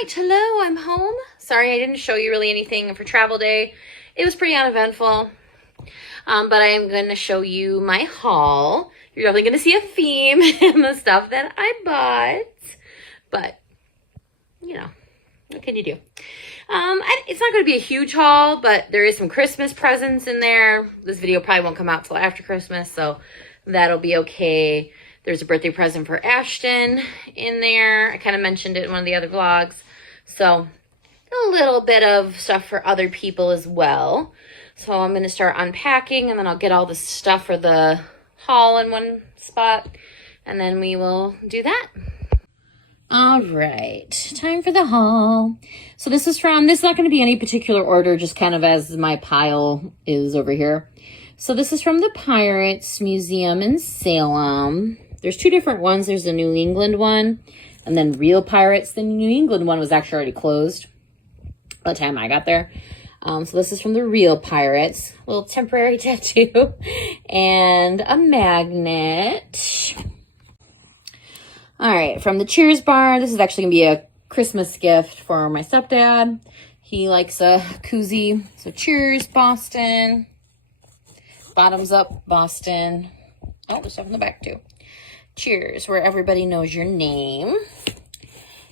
right, hello, I'm home. Sorry I didn't show you really anything for travel day. It was pretty uneventful, but I am going to show you my haul. You're definitely going to see a theme in the stuff that I bought, but, you know, what can you do? It's not going to be a huge haul, but there is some Christmas presents in there. This video probably won't come out till after Christmas, so that'll be okay. There's a birthday present for Ashton in there. I kind of mentioned it in one of the other vlogs. So a little bit of stuff for other people as well. So I'm going to start unpacking, and then I'll get all the stuff for the haul in one spot, and then we will do that. All right, time for the haul. So this is not going to be any particular order, just kind of as my pile is over here. So this is from the Pirates Museum in Salem. There's two different ones. There's the New England one and then Real Pirates. The New England one was actually already closed by the time I got there. So this is from the Real Pirates. A little temporary tattoo and a magnet. All right, from the Cheers bar. This is actually going to be a Christmas gift for my stepdad. He likes a koozie. So Cheers, Boston. Bottoms up, Boston. Oh, there's stuff in the back too. Cheers, where everybody knows your name.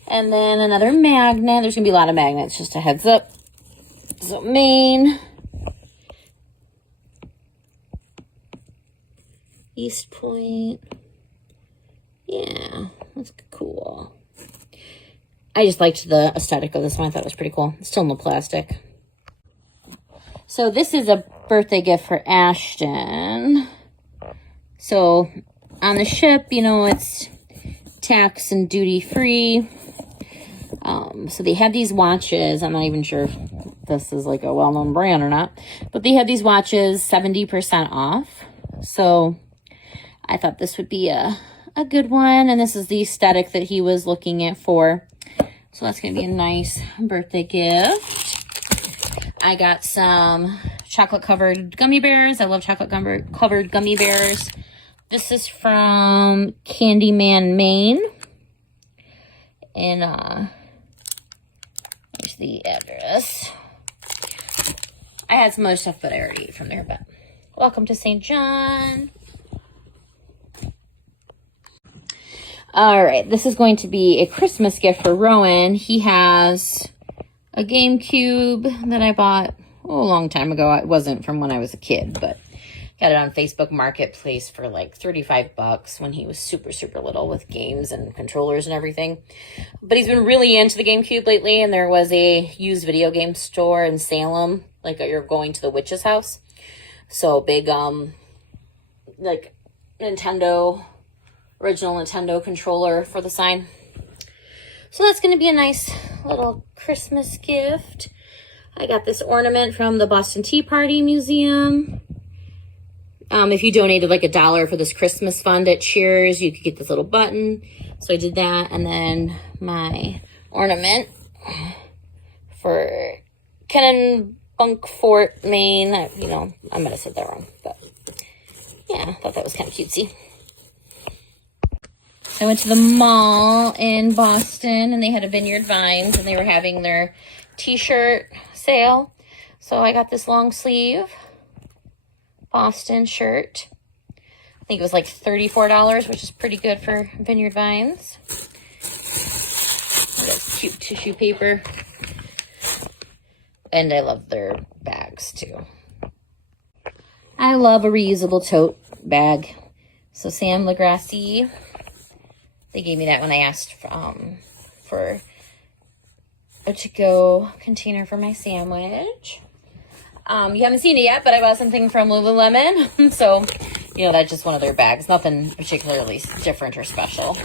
And then another magnet. There's going to be a lot of magnets, just a heads up. So Maine. East Point. Yeah, that's cool. I just liked the aesthetic of this one. I thought it was pretty cool. It's still in the plastic. So this is a birthday gift for Ashton. So on the ship, you know, it's tax and duty free. So they have these watches. I'm not even sure if this is like a well-known brand or not, but they have these watches 70% off. So I thought this would be a good one. And this is the aesthetic that he was looking at for. So that's going to be a nice birthday gift. I got some chocolate-covered gummy bears. I love chocolate-covered gummy bears. This is from Candyman, Maine. And, here's the address. I had some other stuff that I already ate from there, but welcome to St. John. All right, this is going to be a Christmas gift for Rowan. He has a GameCube that I bought a long time ago. It wasn't from when I was a kid, but got it on Facebook Marketplace for like 35 bucks when he was super, super little with games and controllers and everything. But he's been really into the GameCube lately, and there was a used video game store in Salem, like you're going to the witch's house. So big, like original Nintendo controller for the sign. So that's going to be a nice little Christmas gift. I got this ornament from the Boston Tea Party Museum. If you donated like $1 for this Christmas fund at Cheers, you could get this little button. So I did that. And then my ornament for Kennebunkport, Maine. You know, I might have said that wrong, but yeah, I thought that was kind of cutesy. I went to the mall in Boston, and they had a Vineyard Vines, and they were having their t-shirt sale. So I got this long sleeve Boston shirt. I think it was like $34, which is pretty good for Vineyard Vines. That's cute tissue paper. And I love their bags too. I love a reusable tote bag. So Sam Legrassi, they gave me that when I asked for a to-go container for my sandwich. You haven't seen it yet, but I bought something from Lululemon. So, you know, that's just one of their bags. Nothing particularly different or special.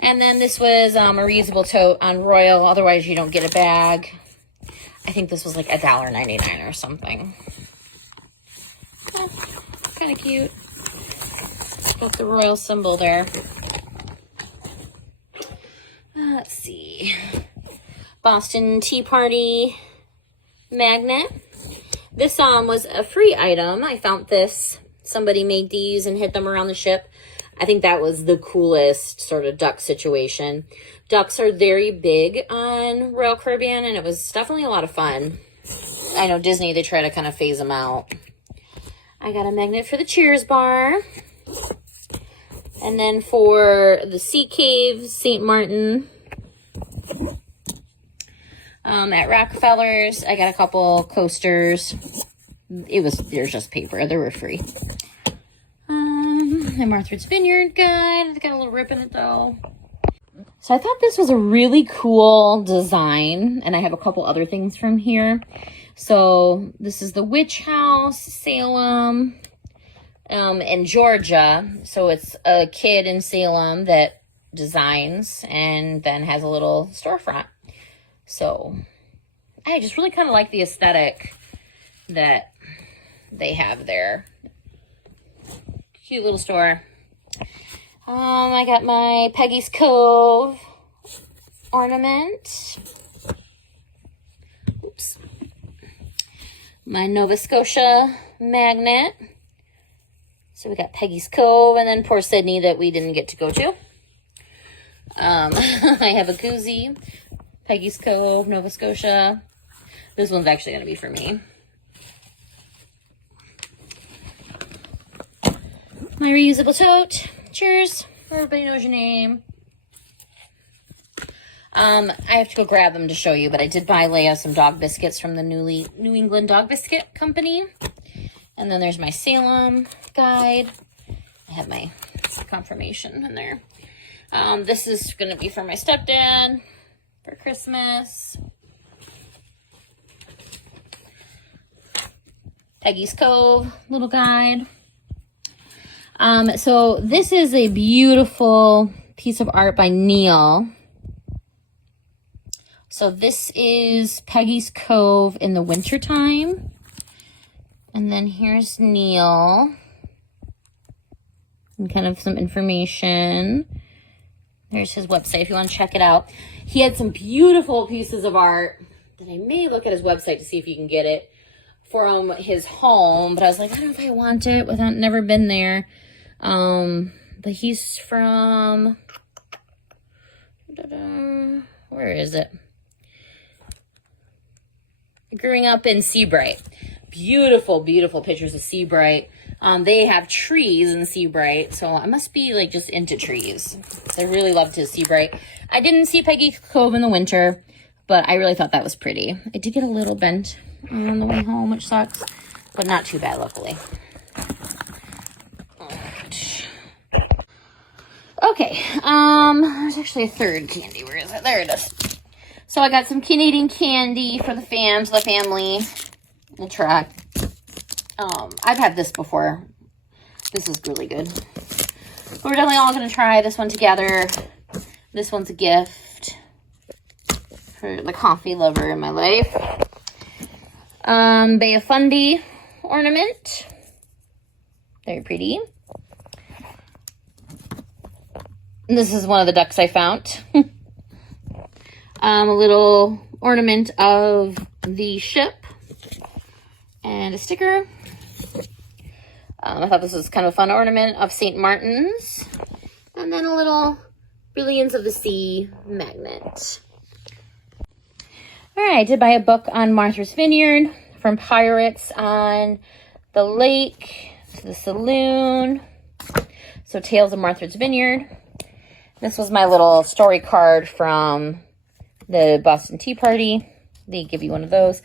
And then this was a reusable tote on Royal. Otherwise, you don't get a bag. I think this was like $1.99 or something. Kind of cute. Got the Royal symbol there. Let's see. Boston Tea Party magnet. This was a free item. I found this. Somebody made these and hid them around the ship. I think that was the coolest sort of duck situation. Ducks are very big on Royal Caribbean, and it was definitely a lot of fun. I know Disney, they try to kind of phase them out. I got a magnet for the Cheers bar. And then for the Sea Cave, St. Martin, at Rockefeller's, I got a couple coasters. There's just paper. They were free. And Martha's Vineyard guide. It's got a little rip in it though. So I thought this was a really cool design, and I have a couple other things from here. So this is the Witch House, Salem, in Georgia. So it's a kid in Salem that designs and then has a little storefront. So I just really kind of like the aesthetic that they have there. Cute little store. I got my Peggy's Cove ornament. Oops. My Nova Scotia magnet. So we got Peggy's Cove, and then poor Sydney that we didn't get to go to. I have a koozie. Peggy's Cove, Nova Scotia. This one's actually going to be for me. My reusable tote. Cheers. Everybody knows your name. I have to go grab them to show you, but I did buy Leia some dog biscuits from the New England Dog Biscuit Company. And then there's my Salem guide. I have my confirmation in there. This is going to be for my stepdad for Christmas. Peggy's Cove little guide. So this is a beautiful piece of art by Neil. So this is Peggy's Cove in the wintertime. And then here's Neil. And kind of some information. There's his website if you want to check it out. He had some beautiful pieces of art that I may look at his website to see if you can get it from his home. But I was like, I don't know if I want it without never been there. But he's from, where is it? Growing up in Seabright. Beautiful, beautiful pictures of Seabright. They have trees in Seabright, so I must be like just into trees. I really loved his Seabright. I didn't see Peggy Cove in the winter, but I really thought that was pretty. I did get a little bent on the way home, which sucks, but not too bad, luckily. Okay, there's actually a third candy. Where is it? There it is. So I got some Canadian candy for the family. We'll try. I've had this before. This is really good. But we're definitely all going to try this one together. This one's a gift for the coffee lover in my life. Bay of Fundy ornament. Very pretty. And this is one of the ducks I found. A little ornament of the ship. And a sticker. I thought this was kind of a fun ornament of St. Martin's. And then a little Brilliance of the Sea magnet. Alright, I did buy a book on Martha's Vineyard. From Pirates on the Lake to the Saloon. So Tales of Martha's Vineyard. This was my little story card from the Boston Tea Party. They give you one of those.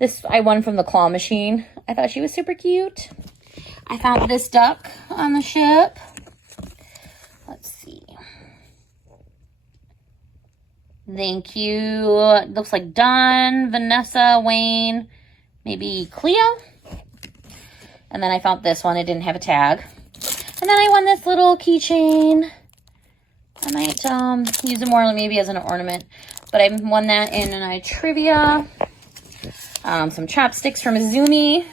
This I won from the claw machine. I thought she was super cute. I found this duck on the ship. Let's see. Thank you. It looks like Don, Vanessa, Wayne, maybe Cleo. And then I found this one. It didn't have a tag. And then I won this little keychain. I might use it more maybe as an ornament. But I won that in a trivia. Some chopsticks from Izumi.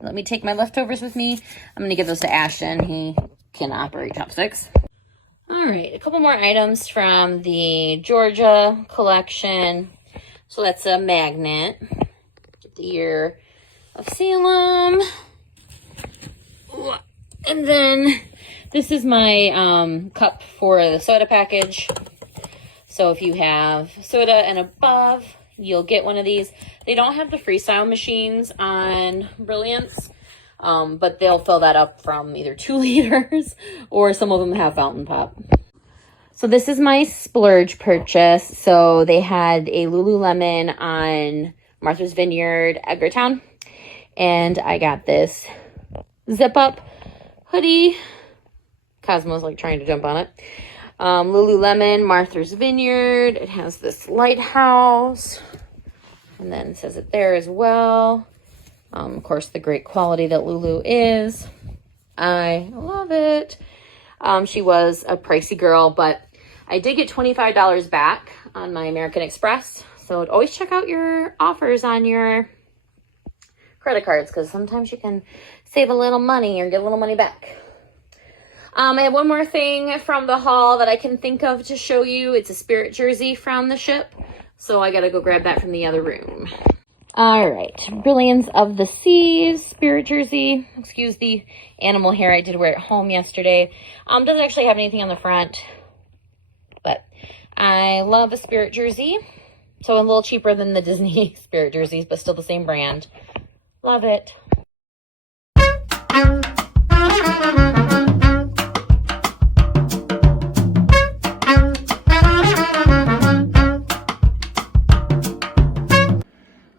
Let me take my leftovers with me. I'm going to give those to Ashton. He can operate chopsticks. All right, a couple more items from the Georgia collection. So that's a magnet. The year of Salem. And then This is my cup for the soda package. So if you have soda and above, you'll get one of these. They don't have the freestyle machines on Brilliance, but they'll fill that up from either 2 liters or some of them have fountain pop. So this is my splurge purchase. So they had a Lululemon on Martha's Vineyard, Edgartown. And I got this zip up hoodie. Cosmo's like trying to jump on it. Lululemon, Martha's Vineyard. It has this lighthouse. And then it says it there as well. Of course, the great quality that Lulu is. I love it. She was a pricey girl, but I did get $25 back on my American Express. So always check out your offers on your credit cards, because sometimes you can save a little money or get a little money back. I have one more thing from the haul that I can think of to show you. It's a Spirit jersey from the ship. So I got to go grab that from the other room. All right. Brilliance of the Seas Spirit jersey. Excuse the animal hair. I did wear it home yesterday. Doesn't actually have anything on the front. But I love a Spirit jersey. So a little cheaper than the Disney Spirit jerseys, but still the same brand. Love it.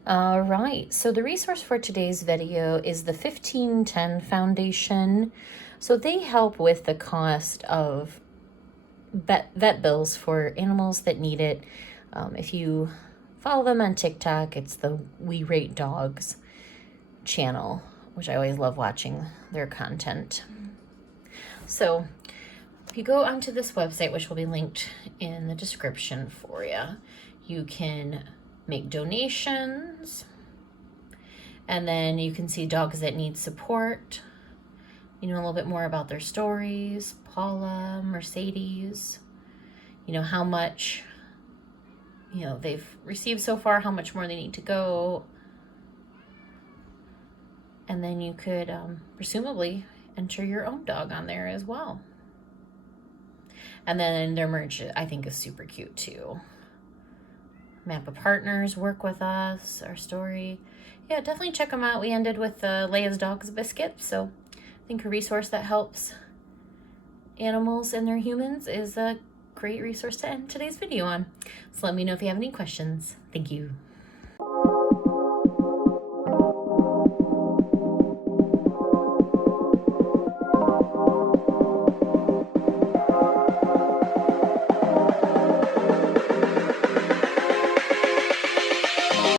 All right, so the resource for today's video is the 1510 Foundation. So they help with the cost of vet bills for animals that need it. If you follow them on TikTok, it's the We Rate Dogs channel, which I always love watching their content. So if you go onto this website, which will be linked in the description for you, you can make donations, and then you can see dogs that need support. You know a little bit more about their stories, Paula, Mercedes, you know, how much, you know, they've received so far, how much more they need to go. And then you could presumably enter your own dog on there as well. And then their merch, I think, is super cute too. Map of Partners, Work With Us, Our Story. Yeah, definitely check them out. We ended with Leia's Dogs Biscuit, so I think a resource that helps animals and their humans is a great resource to end today's video on. So let me know if you have any questions. Thank you.